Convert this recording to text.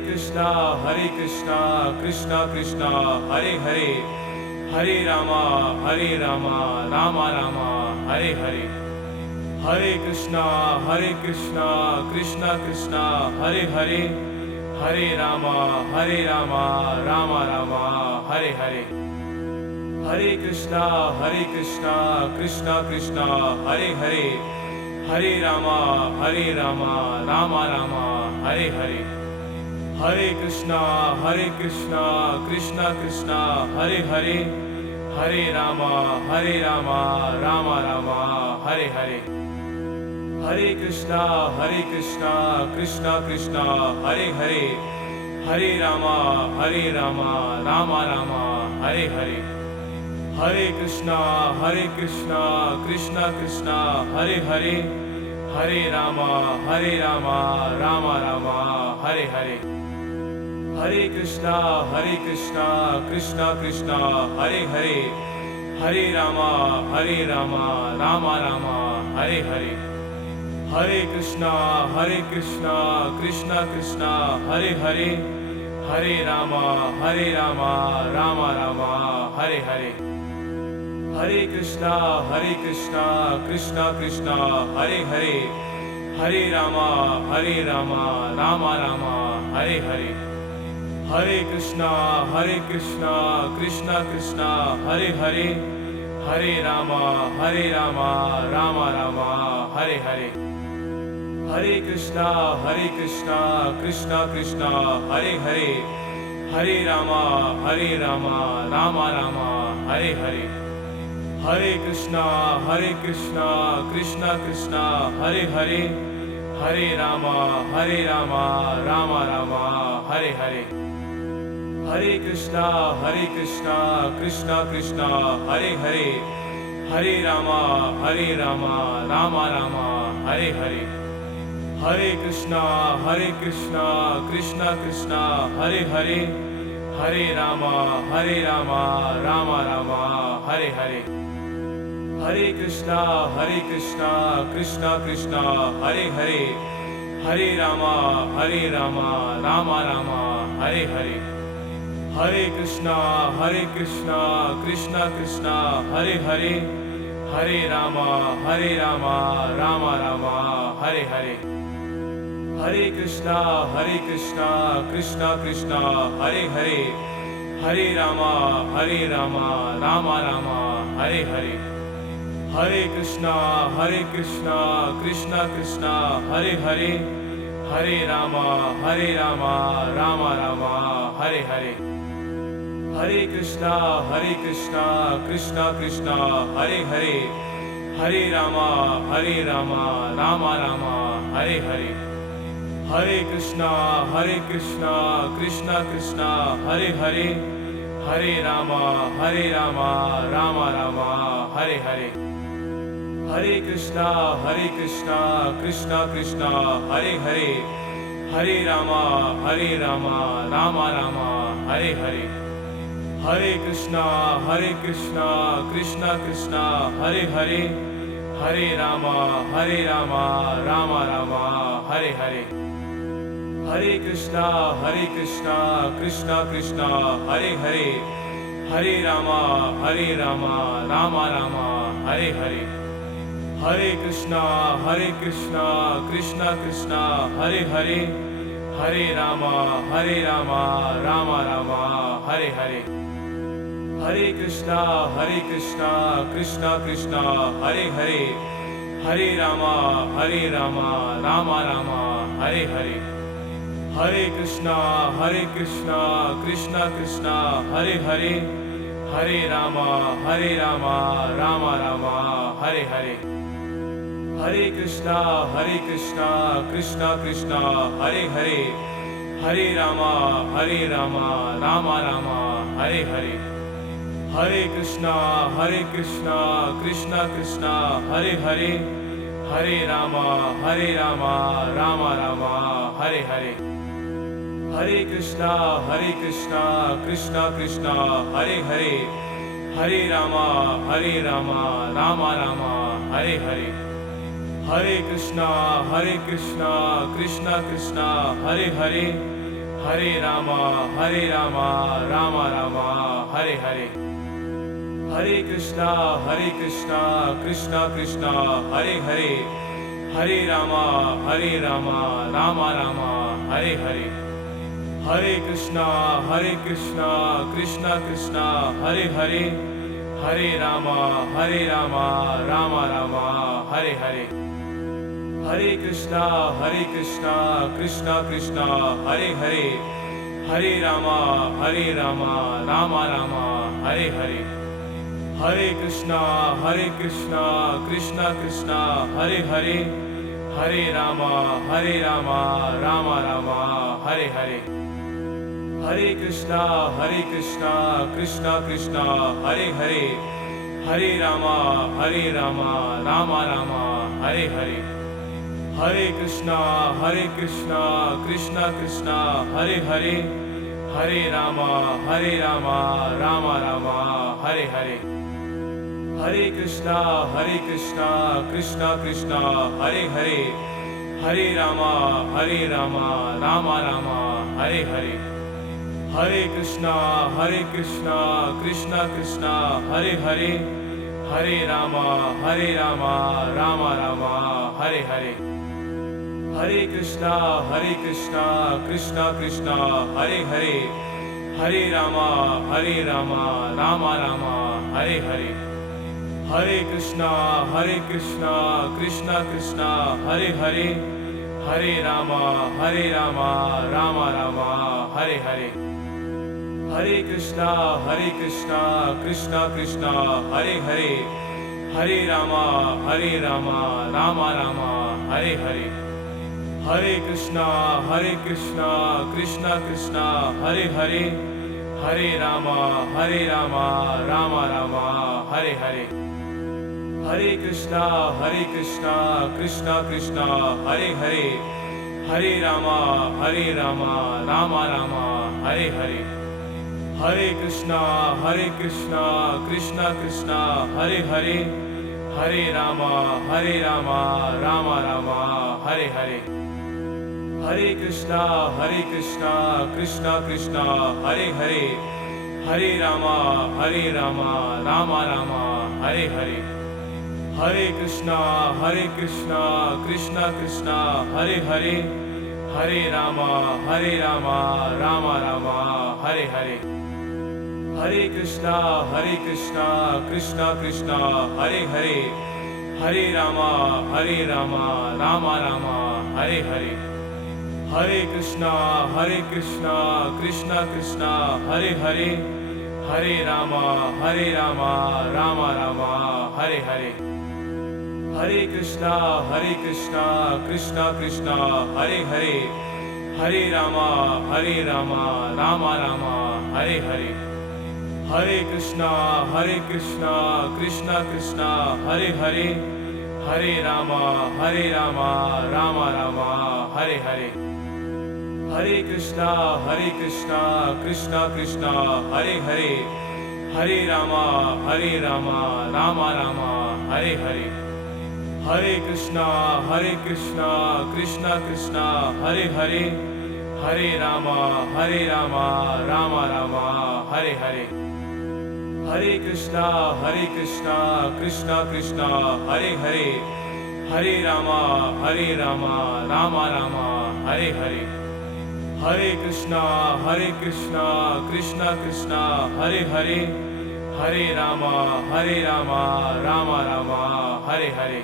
Krishna Krishna Krishna Hare Hare, Hare Rama Rama Rama Hare Hare. Hare Krishna Krishna Krishna Hare Hare, Hare Rama Rama Rama Hare Hare. Hare Krishna Krishna Krishna Hare Hare, Hare Rama Rama Rama Hare Hare. Hare Krishna Krishna Krishna Hare Hare, Hare Rama Rama Rama Hare Hare. Hare Krishna Krishna Krishna Hare Hare, Hare Rama Rama Rama Hare Hare. Hare Krishna Krishna Krishna Hare Hare, Hare Rama Rama Rama Hare Hare. Hare Krishna Krishna Krishna Hare Hare, Hare Rama Rama Rama Hare Hare. Hare Krishna Krishna Krishna Hare Hare, Hare Rama Rama Rama Hare Hare. Hare Krishna Krishna Krishna Hare Hare, Hare Rama Rama Rama Hare Hare. Hare Krishna Krishna Krishna Hare Hare, Hare Rama Rama Rama Hare Hare. Hare Krishna Krishna Krishna Hare Hare, Hare Rama Rama Rama Hare Hare. Hare Krishna Krishna Krishna Hare Hare, Hare Rama Rama Rama Hare Hare. Hare Krishna Krishna Krishna Hare Hare, Hare Rama Rama Rama Hare Hare. Hare Krishna Krishna Krishna Hare Hare, Hare Rama Rama Rama Hare Hare. Hare Krishna Krishna Krishna Hare Hare, Hare Rama Rama Rama Hare Hare. Hare Krishna Krishna Krishna Hare Hare, Hare Rama Rama Rama Hare Hare. Hare Krishna Krishna Krishna Hare Hare, Hare Rama Rama Rama Hare Hare. Hare Krishna Krishna Krishna Hare Hare, Hare Rama Rama Rama Hare Hare. Hare Krishna Krishna Krishna Hare Hare, Hare Rama Rama Rama Hare Hare. Hare Krishna Krishna Krishna Hare Hare, Hare Rama Rama Rama Hare Hare. Hare Krishna Krishna Krishna Hare Hare, Hare Rama Rama Rama Hare Hare. Hare Krishna Krishna Krishna Hare Hare, Hare Rama Rama Rama Hare Hare. Hare Krishna Krishna Krishna Hare Hare, Hare Rama Rama Rama Hare Hare. Hare Krishna Krishna Krishna Hare Hare, Hare Rama Rama Rama Hare Hare. Hare Krishna Krishna Krishna Hare Hare, Hare Rama Rama Rama Hare Hare. Hare Krishna Krishna Krishna Hare Hare, Hare Rama Rama Rama Hare Hare. Hare Krishna Krishna Krishna Hare Hare, Hare Rama Rama Rama Hare Hare. Hare Krishna Krishna Krishna Hare Hare, Hare Rama Rama Rama Hare Hare. Hare Krishna Krishna Krishna Hare Hare, Hare Rama Rama Rama Hare Hare. Hare Krishna Krishna Krishna Hare Hare, Hare Rama, Rama Rama, Hare Hare. Hare Krishna, Krishna Krishna, Hare Hare. Hare Rama, Rama Rama, Hare Hare. Hare Krishna, Krishna Krishna, Hare Hare. Hare Rama, Rama Rama, Hare Hare. Hare Krishna, Krishna Krishna, Hare Hare. Hare Rama, Rama Rama, Hare Hare. Hare Krishna, Krishna Krishna, Hare Hare. Hare Rama, Rama Rama, Hare Hare. Hare Krishna, Krishna Krishna, Hare Hare. Hare Rama, Rama Rama, Hare Hare. Hare Krishna, Krishna Krishna, Hare Hare. Hare Rama, Rama Rama, Hare Hare. Hare Krishna, Krishna Krishna, Hare Hare. Hare Rama, Rama Rama, Hare Hare. Hare Krishna, Krishna Krishna, Hare Hare. Hare Rama, Rama Rama, Hare Hare. Hare Krishna, Krishna Krishna, Hare Hare. Hare Rama, Rama Rama, Hare Hare. Hare Krishna, Krishna Krishna, Hare Hare. Hare Rama, Rama Rama, Hare Hare. Hare Krishna, Krishna Krishna, Hare Hare. Hare Rama, Rama Rama, Hare Hare. Hare Krishna, Krishna Krishna, Hare Hare. Hare Rama, Rama Rama, Hare Hare. Hare Krishna, Krishna Krishna, Hare Hare. Hare Rama, Rama Rama, Hare Hare. Hare Krishna, Krishna Krishna, Hare Hare. Hare Rama, Rama Rama, Hare Hare. Hare Krishna, Krishna Krishna, Hare Hare. Hare Rama, Rama Rama, Hare Hare. Hare Krishna, Krishna Krishna, Hare Hare. Hare Rama, Rama Rama, Hare Hare. Hare Krishna, Krishna Krishna, Hare Hare. Hare Rama, Rama Rama, Hare Hare. Hare Krishna, Krishna Krishna, Hare Hare. Hare Rama, Rama Rama, Hare Hare. Hare Krishna, Krishna Krishna, Hare Hare. Hare Rama, Rama Rama, Hare Hare. Hare Krishna, Krishna Krishna, Hare Hare. Hare Rama, Rama Rama, Hare Hare. Hare Krishna, Krishna Krishna, Hare Hare. Hare Rama, Rama Rama, Hare Hare. Hare Krishna, Krishna Krishna, Hare Hare. Hare Rama, Rama Rama, Hare Hare. Hare Krishna, Krishna Krishna, Hare Hare. Hare Rama, Rama Rama, Hare Hare. Hare Krishna, Krishna Krishna, Hare Hare. Hare Rama, Rama Rama, Hare Hare.